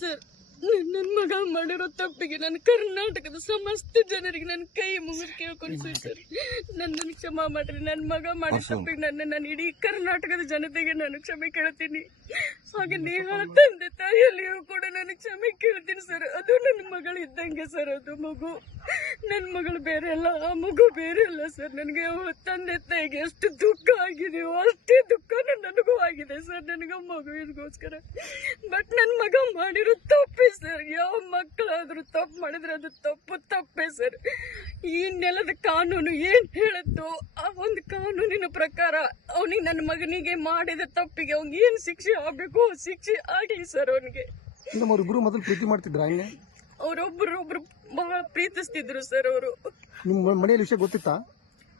Sir ನನ್ನ ಮಗ ಮಾಡಿರೋ ತಪ್ಪಿಗೆ ನಾನು ಕರ್ನಾಟಕದ ಸಮಸ್ತ ಜನರಿಗೆ ನನ್ನ ಕೈ ಮುಗಿದು ಕೇಳ್ಕೊಂಡು ಸರ್. ನನ್ನನ್ನು ಕ್ಷಮ ಮಾಡ್ರಿ. ನನ್ನ ಮಗ ಮಾಡಿದ ತಪ್ಪಿಗೆ ನನ್ನ ನಾನು ಇಡೀ ಕರ್ನಾಟಕದ ಜನತೆಗೆ ನಾನು ಕ್ಷಮೆ ಕೇಳ್ತೀನಿ. ಹಾಗೆ ನೀವು ತಂದೆ ತಾಯಿಯಲ್ಲಿಯೂ ಕೂಡ ನಾನು ಕ್ಷಮೆ ಕೇಳ್ತೀನಿ ಸರ್. ಅದು ನನ್ನ ಮಗಳು ಇದ್ದಂಗೆ ಸರ್ ಅದು ಮಗು. ನನ್ನ ಮಗಳು ಬೇರೆ ಅಲ್ಲ ಆ ಮಗು ಬೇರೆ ಅಲ್ಲ ಸರ್. ನನಗೆ ತಂದೆ ತಾಯಿಗೆ ಎಷ್ಟು ದುಃಖ ಆಗಿದೆಯೋ ಅಷ್ಟೇ ದುಃಖ ನನಗೆ ಮಗುವಿಗೋಸ್ಕರ ಬಟ್ ನನ್ನ ಮಗ ಮಾಡಿರೋ ತಪ್ಪೇ ಸರ್ ಯಾವ ಮಕ್ಕಳಾದರೂ ತಪ್ಪು ಮಾಡಿದ್ರೆ ಅದು ತಪ್ಪು ತಪ್ಪೇ ಸರ್ ಈ ನೆಲದ ಕಾನೂನು ಏನು ಹೇಳುತ್ತೋ ಆ ಒಂದು ಕಾನೂನಿನ ಪ್ರಕಾರ ಅವನಿಗೆ ನನ್ನ ಮಗನಿಗೆ ಮಾಡಿದ ತಪ್ಪಿಗೆ ಅವ್ನಿಗೆ ಏನು ಶಿಕ್ಷೆ ಆಗಬೇಕು ಶಿಕ್ಷೆ ಆಗಲಿ ಸರ್ ಅವನಿಗೆ. ನಮ್ಮ ಅವ್ರಿಬ್ರು ಮೊದಲು ಪ್ರೀತಿ ಮಾಡ್ತಿದ್ರ ಒಬ್ರು ಬಹಳ ಪ್ರೀತಿಸ್ತಿದ್ರು ಸರ್ ಅವರು. ನಿಮ್ಮ ಮನೆಯಲ್ಲಿ ವಿಷಯ ಗೊತ್ತಿತ್ತಾ?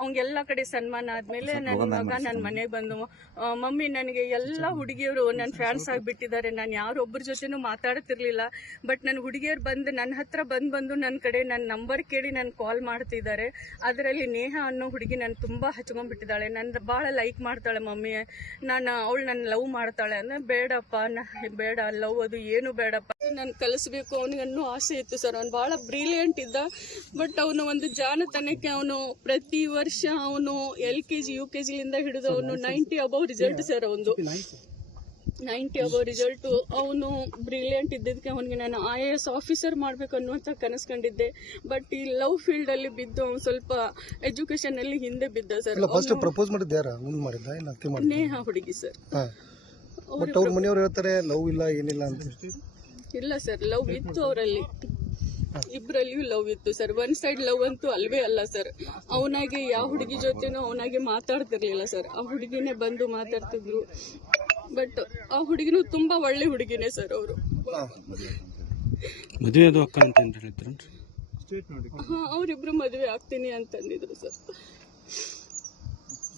ಅವ್ನಿಗೆಲ್ಲ ಕಡೆ ಸನ್ಮಾನ ಆದ್ಮೇಲೆ ನನ್ನ ಮಗ ನನ್ನ ಮನೆಗೆ ಬಂದು ಮಮ್ಮಿ ನನಗೆ ಎಲ್ಲ ಹುಡುಗಿಯರು ನನ್ನ ಫ್ಯಾನ್ಸ್ ಆಗಿಬಿಟ್ಟಿದ್ದಾರೆ. ನಾನು ಯಾರೊಬ್ಬರ ಜೊತೆನೂ ಮಾತಾಡ್ತಿರ್ಲಿಲ್ಲ. ಬಟ್ ನನ್ನ ಹುಡುಗಿಯರು ಬಂದು ನನ್ನ ಹತ್ರ ಬಂದು ಬಂದು ನನ್ನ ಕಡೆ ನನ್ನ ನಂಬರ್ ಕೇಳಿ ನಾನು ಕಾಲ್ ಮಾಡ್ತಿದ್ದಾರೆ. ಅದರಲ್ಲಿ ನೇಹ ಅನ್ನೋ ಹುಡುಗಿ ನಾನು ತುಂಬ ಹಚ್ಕೊಂಡ್ಬಿಟ್ಟಿದ್ದಾಳೆ. ನನ್ನ ಭಾಳ ಲೈಕ್ ಮಾಡ್ತಾಳೆ ಮಮ್ಮಿ. ನಾನು ಅವಳು ನನ್ನ ಲವ್ ಮಾಡ್ತಾಳೆ ಅಂದ್ರೆ ಬೇಡಪ್ಪ ನಾ ಬೇಡ ಲವ್ ಅದು ಏನು ಬೇಡಪ್ಪ. ನಾನು ಕಲಿಸ್ಬೇಕು ಅವನಿಗೆ ಅನ್ನೋ ಆಸೆ ಇತ್ತು ಸರ್. ಅವ್ನು ಭಾಳ ಬ್ರಿಲಿಯಂಟ್ ಇದ್ದ. ಬಟ್ ಅವನು ಒಂದು ಜಾನತನಕ್ಕೆ ಅವನು ಪ್ರತಿ ವರ್ಷ ಅವನು L K G U K ಜಿಲಿಂದ ಹಿಡಿದು ಅವನು ನೈಂಟಿ ಅಬೌವ್ ರಿಸಲ್ಟ್ ಸರ್ ಅವನು. ನೈಂಟಿ ಅಬೌವ್ ರಿಸಲ್ಟ್ ಅವನು ಬ್ರಿಲಿಯಂಟ್ ಇದ್ದಿದ್ದಕ್ಕೆ ಅವನಿಗೆ ನಾನು ಐ ಎ ಎಸ್ ಆಫೀಸರ್ ಮಾಡ್ಬೇಕು ಅನ್ನುವಂಥ ಕನಸು ಕಂಡಿದ್ದೆ. ಬಟ್ ಈ ಲವ್ ಫೀಲ್ಡ್ ಅಲ್ಲಿ ಬಿದ್ದು ಅವ್ನು ಸ್ವಲ್ಪ ಎಜುಕೇಶನ್ ಅಲ್ಲಿ ಹಿಂದೆ ಬಿದ್ದ ಸರ್ ಫಸ್ಟ್ ಪ್ರಪೋಸ್ ಮಾಡಿದ್ದ ಯಾರ? ಮಾಡಿದ್ದ? ಇಲ್ಲ ಅತ್ತೆ ಮಾಡಿದ್ದ? ನೇಹ ಹುಡುಗಿ ಸರ್ ಬಟ್ ಅವ್ರ ಮನೆಯವ್ರು ಹೇಳ್ತಾರೆ ಲವ್ ಇಲ್ಲ ಏನಿಲ್ಲ ಅಂತ. ಇಲ್ಲ ಸರ್ ಲವ್ ಇತ್ತು ಅವರಲ್ಲಿ. ಇಬ್ಬರಲ್ಲಿಯೂ ಲವ್ ಇತ್ತು ಸರ್ ಒನ್ ಸೈಡ್ ಲವ್ ಅಂತೂ ಅಲ್ವೇ ಅಲ್ಲ ಸರ್ ಅವನಾಗೆ ಯಾವ ಹುಡುಗಿ ಜೊತೆನೂ ಅವನಾಗೆ ಮಾತಾಡ್ತಿರ್ಲಿಲ್ಲ ಸರ್ ಆ ಹುಡುಗಿನೇ ಬಂದು ಮಾತಾಡ್ತಿದ್ರು. ಬಟ್ ಆ ಹುಡುಗಿನೂ ತುಂಬಾ ಒಳ್ಳೆ ಹುಡುಗಿನೇ ಸರ್ ಅವರು. ಹಾ. ಮದುವೆ ಅದು ಅಕ್ಕ ಅಂತ ಹೇಳಿದ್ರು ಹಾ ಅವರಿಬ್ರು ಮದುವೆ ಆಗ್ತೀನಿ ಅಂತಂದಿದ್ರು ಸರ್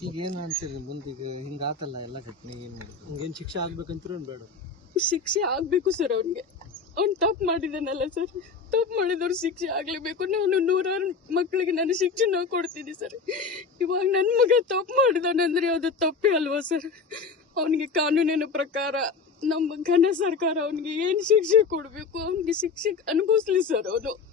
ಈಗ ಏನು ಅಂತೀರಿ ಮುಂದೆ ಹಿಂಗಾತಲ್ಲ ಎಲ್ಲ ಘಟನೆ ಏನು ಹಿಂಗೇನು ಶಿಕ್ಷೆ ಆಗ್ಬೇಕಂತೀರ ಬೇಡ. ಶಿಕ್ಷೆ ಆಗ್ಬೇಕು ಸರ್ ಅವನಿಗೆ. ಅವ್ನು ತಪ್ಪು ಮಾಡಿದ್ದಾನಲ್ಲ ಸರ್. ತಪ್ಪು ಮಾಡಿದವ್ರು ಶಿಕ್ಷೆ ಆಗ್ಲೇಬೇಕು. ನಾನು ನೂರಾರು ಮಕ್ಕಳಿಗೆ ನಾನು ಶಿಕ್ಷಣ ಕೊಡ್ತೀನಿ ಸರ್. ಇವಾಗ ನನ್ನ ಮಗ ತಪ್ಪು ಮಾಡಿದಾನಂದ್ರೆ ಅದು ತಪ್ಪೇ ಅಲ್ವಾ ಸರ್? ಅವನಿಗೆ ಕಾನೂನಿನ ಪ್ರಕಾರ ನಮ್ಮ ಘನ ಸರ್ಕಾರ ಅವನಿಗೆ ಏನು ಶಿಕ್ಷೆ ಕೊಡಬೇಕು? ಅವನಿಗೆ ಶಿಕ್ಷೆ ಅನುಭವಿಸ್ಲಿ ಸರ್ ಅವನು.